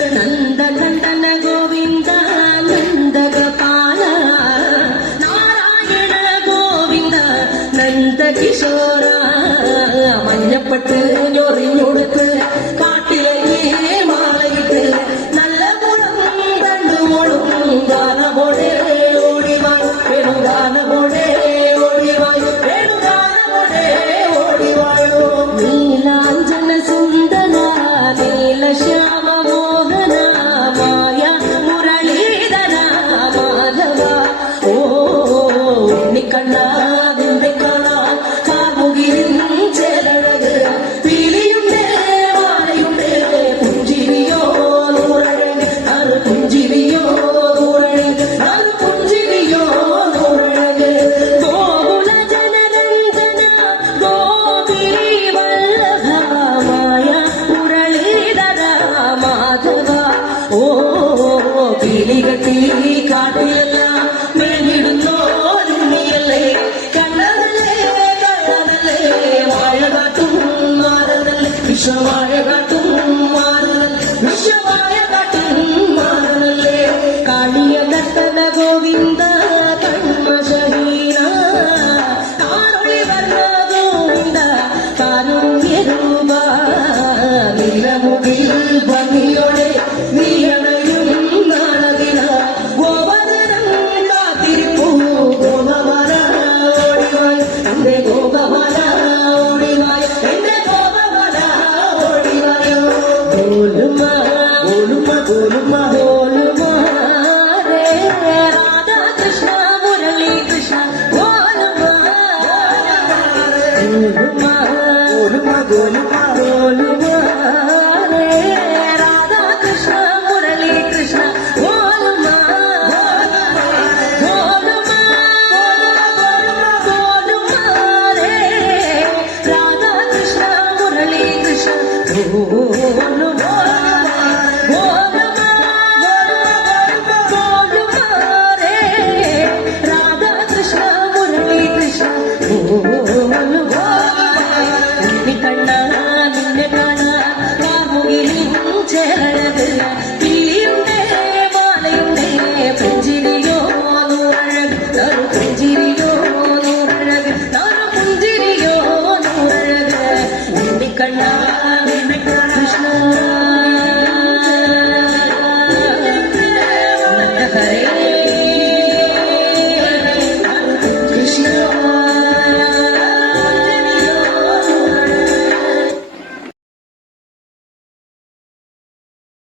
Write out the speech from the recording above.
ನಂದನಂದನ ಗೋವಿಂದ ನಂದಗಪಾಲ നാരായണ ഗോവിന്ദ നന്ദ കിശോര മഞ്ഞപ്പെട്ട് ഞൊറിഞ്ഞൊടുത്ത് കാട്ടിലെ മാളയിട്ട് നല്ല കുളം കണ്ടുമോളും ഗാനമോടെ ഓടിവായു വേണുഗാനമോടെ ഓടിവായു വേണുഗാനമോടെ ഓടിവായു നീലാഞ്ജന സുന്ദര നീലശ്യാമ മോഹന മായ മുരളീധര മാധവ ഓ ഉണ്ണിക്കണ്ണ നിന്റെ കാണാൻ കാർമുകിലിൻ ചേലഴക് പീലിയുണ്ട് വാഴയുണ്ട് പുഞ്ചിരിയോ നൂറഴക് അത് പുഞ്ചിരിയോ നൂറഴക് അത് പുഞ്ചിരിയോ നൂറഴക് ഗോകുല ജനരഞ്ജന ഗോപി വല്ലഭമായ മുരളീധര മാധവ ഓ കിളികെട്ടി കാട്ടിലെല്ലാം മേലിടുന്നോ നീയല്ലേ കണ്ണനല്ലേ കള്ളനല്ലേ വാഴ കാട്ടും മാറനല്ലേ വിഷവാഴ കാട്ടും മാറനല്ലേ വിഷവാഴ കാട്ടും മാറനല്ലേ കാളിയ ദത്തന ഗോവിന്ദ കൺമശഹീന കാറൊളി വർണ്ണ ഗോവിന്ദ കാരുണ്യരൂപ നിലമുകിൽ ഭംഗിയോടെ നീയണയും നാളതിന ഗോവർദ്ധനം കാത്തിരിപ്പൂ ഗോപമാല ഓടിവായ് എന്റെ ഗോപമാല ഓടിവായ് എന്റെ ഗോപമാല ഓടിവായോ ഗോലുമ ഗോലുമ ഗോലുമ ഗോലുമ രേ രാധാ കൃഷ്ണ മുരളി കൃഷ്ണ ഗോലുമ ഗോലുമ ഗോലുമ ഗോലുമ രേ രാധാ കൃഷ്ണ മുരളി കൃഷ്ണ ഗോലുമ ഗോലുമ ഗോലുമ രേ രാധാ കൃഷ്ണ മുരളി കൃഷ്ണ ഗോലുമ ഗോലുമ ഗോലുമ രേ രാധാ കൃഷ്ണ മുരളി കൃഷ്ണ ഗോലുമ കണ്ണ നിന്നെ കാണാൻ കാർമുകിലിൻ ചേലഴക്